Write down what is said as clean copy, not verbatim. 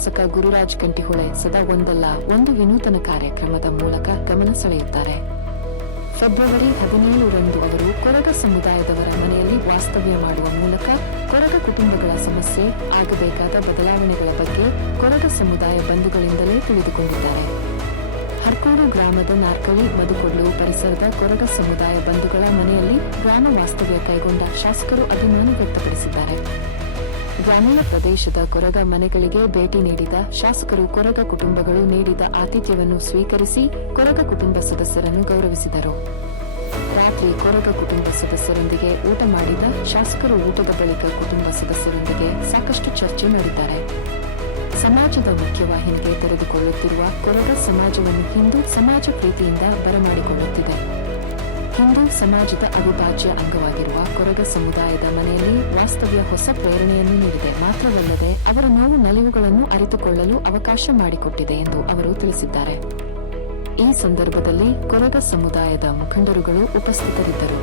ಶಾಸಕ ಗುರುರಾಜ್ ಕಂಠಿಹೊಳೆ ಸದಾ ಒಂದಲ್ಲ ಒಂದು ವಿನೂತನ ಕಾರ್ಯಕ್ರಮದ ಮೂಲಕ ಗಮನ ಸೆಳೆಯುತ್ತಾರೆ. ಫೆಬ್ರವರಿ 17ರಂದು ಅವರು ಕೊರಗ ಸಮುದಾಯದವರ ಮನೆಯಲ್ಲಿ ವಾಸ್ತವ್ಯ ಮಾಡುವ ಮೂಲಕ ಕೊರಗ ಕುಟುಂಬಗಳ ಸಮಸ್ಯೆ, ಆಗಬೇಕಾದ ಬದಲಾವಣೆಗಳ ಬಗ್ಗೆ ಕೊರಗ ಸಮುದಾಯ ಬಂಧುಗಳಿಂದಲೇ ತಿಳಿದುಕೊಂಡಿದ್ದಾರೆ. ಹರ್ಕೋಡು ಗ್ರಾಮದ ನಾರ್ಕಳಿ ಮದುಕೊಡ್ಲು ಪರಿಸರದ ಕೊರಗ ಸಮುದಾಯ ಬಂಧುಗಳ ಮನೆಯಲ್ಲಿ ಗ್ರಾಮ ವಾಸ್ತವ್ಯ ಕೈಗೊಂಡ ಶಾಸಕರು ಅಭಿಮಾನ ವ್ಯಕ್ತಪಡಿಸಿದ್ದಾರೆ. ಗ್ರಾಮೀಣ ಪ್ರದೇಶದ ಕೊರಗ ಮನೆಗಳಿಗೆ ಭೇಟಿ ನೀಡಿದ ಶಾಸಕರು ಕೊರಗ ಕುಟುಂಬಗಳು ನೀಡಿದ ಆತಿಥ್ಯವನ್ನು ಸ್ವೀಕರಿಸಿ ಕೊರಗ ಕುಟುಂಬ ಸದಸ್ಯರನ್ನು ಗೌರವಿಸಿದರು. ರಾತ್ರಿ ಕೊರಗ ಕುಟುಂಬ ಸದಸ್ಯರೊಂದಿಗೆ ಊಟ ಮಾಡಿದ ಶಾಸಕರು ಊಟದ ಬಳಿಕ ಕುಟುಂಬ ಸದಸ್ಯರೊಂದಿಗೆ ಸಾಕಷ್ಟು ಚರ್ಚೆ ನಡೆಸಿದ್ದಾರೆ. ಸಮಾಜದ ಮುಖ್ಯವಾಹಿನಿಗೆ ತೆರೆದುಕೊಳ್ಳುತ್ತಿರುವ ಕೊರಗ ಸಮಾಜವನ್ನು ಹಿಂದೂ ಸಮಾಜ ಪ್ರೀತಿಯಿಂದ ಬರಮಾಡಿಕೊಳ್ಳುತ್ತಿದೆ. ಹಿಂದೂ ಸಮಾಜದ ಅವಿಭಾಜ್ಯ ಅಂಗವಾಗಿರುವ ಕೊರಗ ಸಮುದಾಯದ ಮನೆಯಲ್ಲಿ ವಾಸ್ತವ್ಯ ಹೊಸ ಪ್ರೇರಣೆಯನ್ನು ನೀಡಿದೆ, ಮಾತ್ರವಲ್ಲದೆ ಅವರ ನೋವು ನಲಿವುಗಳನ್ನು ಅರಿತುಕೊಳ್ಳಲು ಅವಕಾಶ ಮಾಡಿಕೊಟ್ಟಿದೆ ಎಂದು ಅವರು ತಿಳಿಸಿದ್ದಾರೆ. ಈ ಸಂದರ್ಭದಲ್ಲಿ ಕೊರಗ ಸಮುದಾಯದ ಮುಖಂಡರುಗಳು ಉಪಸ್ಥಿತರಿದ್ದರು.